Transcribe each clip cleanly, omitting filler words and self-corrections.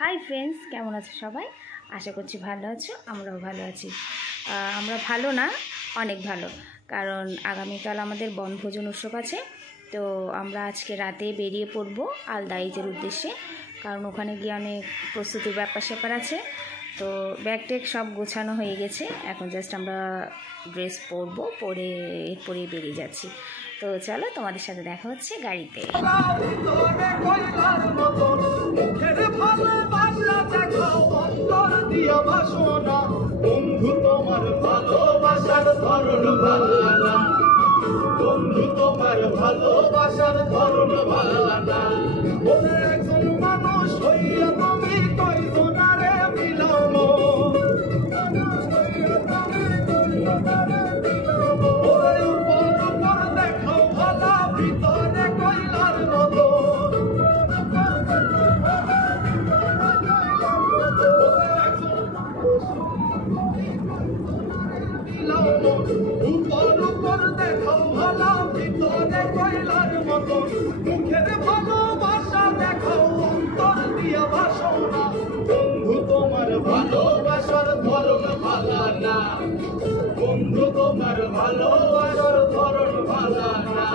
Hi friends, কেমন আছো সবাই? আশা করছি ভালো আছো। আমরাও ভালো আছি। আমরা ভালো না, অনেক ভালো, কারণ আগামীকাল আমাদের বনভোজন উৎসব আছে। তো আমরা আজকে রাতে বেরিয়ে পড়বো আলদাইজের উদ্দেশ্যে, কারণ ওখানে গিয়ে অনেক প্রস্তুতির ব্যাপার স্যাপার আছে। তো ব্যাগ ট্যাগ সব গোছানো হয়ে গেছে, এখন জাস্ট আমরা ড্রেস পরবো, পরে এরপরেই বেরিয়ে যাচ্ছি। তো চলো, তোমাদের সাথে দেখা হচ্ছে গাড়িতে। বন্ধু তোমার ভালোবাসার ধরন ভালো না, বন্ধু তোমার ভালোবাসার ধরন ভালো না। একজন মানুষ হইয়া তুমি কয়জনারে মিলাম, দেখো ভালো ভিতরে কইলার মতো। মুখের ভালোবাসা দেখো, অন্তর দিয়া বাসনা। বন্ধু তোমার ভালোবাসার ধরন ভালো না, বন্ধু তোমার ভালোবাসার ধরন ভালো না।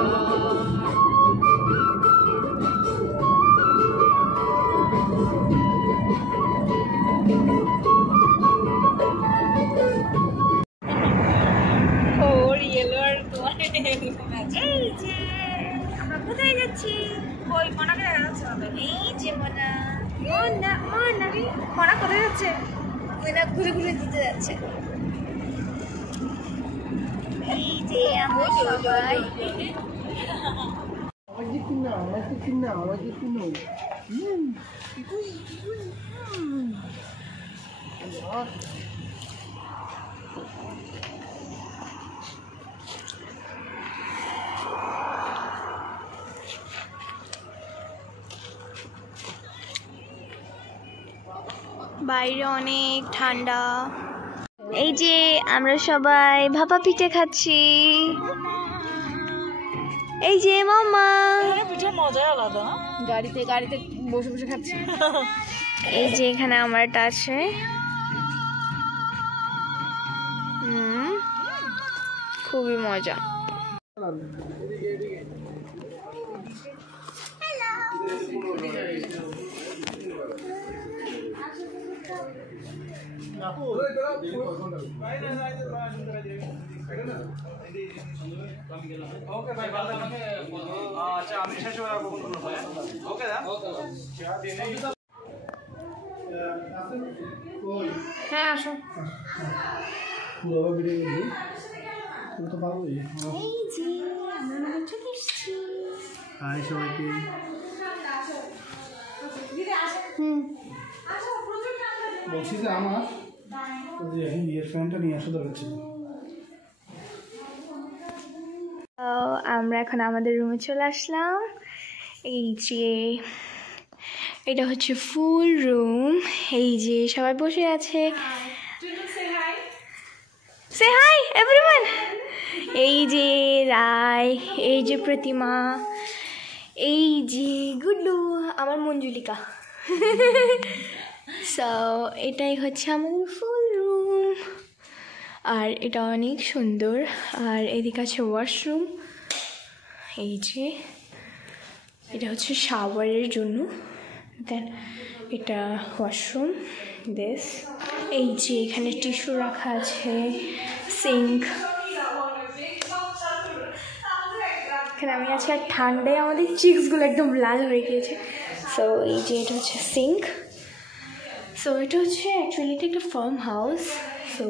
আমরা কোথায় যাচ্ছি? ওই মনাকে দেখা যাচ্ছে না। এই যে মনা, মনা মনা মনা কোথায় যাচ্ছে? মনা ঘুরে ঘুরে দিতে যাচ্ছে। এই যে আমরা সবাই বাইরে অনেক ঠান্ডা। এই যে আমরা সবাই ভাপা পিঠে খাচ্ছি। এই যে মামা, পিঠের মজাই আলাদা না? গাড়িতে বসে বসে খাচ্ছি। এই যে এখানে আমার একটা আছে। খুবই মজা। হ্যাঁ, আসো। বলছি যে আমার ইয়ারফোনটা নিয়ে আসা দরকার ছিল। আমরা এখন আমাদের রুমে চলে আসলাম। এই যে এটা হচ্ছে ফুল রুম। এই যে সবাই বসে আছে। সে হাই এভরিওয়ান। এই যে রায়, এই যে প্রতিমা, এই যে গুড্ডু, আমার মঞ্জুলিকা। সো এটাই হচ্ছে আমাদের ফুল রুম, আর এটা অনেক সুন্দর। আর এদিকে আছে ওয়াশরুম। এই যে এটা হচ্ছে শাওয়ারের জন্য, দেন এটা ওয়াশরুম। দিস, এই যে এখানে টিস্যু রাখা আছে, সিঙ্ক। এখানে আমি আছি, আর ঠান্ডায় আমাদের চিক্সগুলো একদম লাল হয়ে গিয়েছে। সো এই যে এটা হচ্ছে সিঙ্ক। সো এটা হচ্ছে অ্যাকচুয়ালি এটা একটা ফার্ম হাউস। সো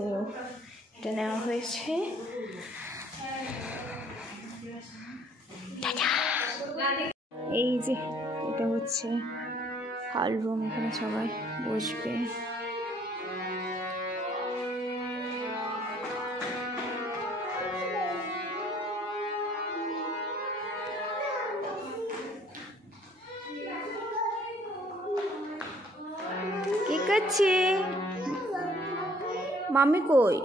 এটা নেওয়া হয়েছে। এই যে এটা হচ্ছে হল রুম, এখানে সবাই বসবে। কি করছে মাম্মি? কই?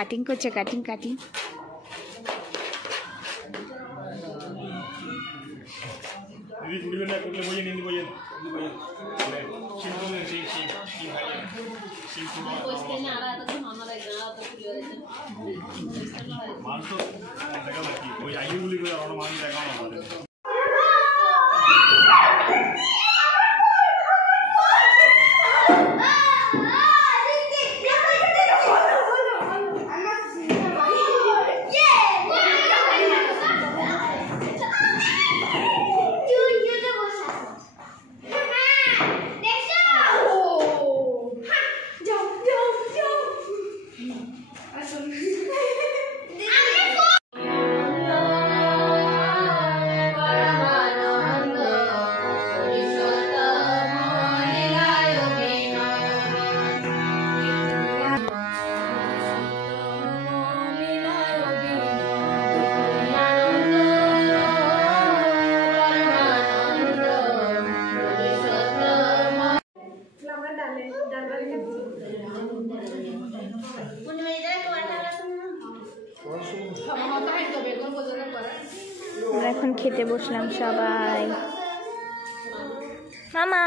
কাটিং করছে, কাটিং কাটিং। আমরা এখন খেতে বসলাম সবাই। মামা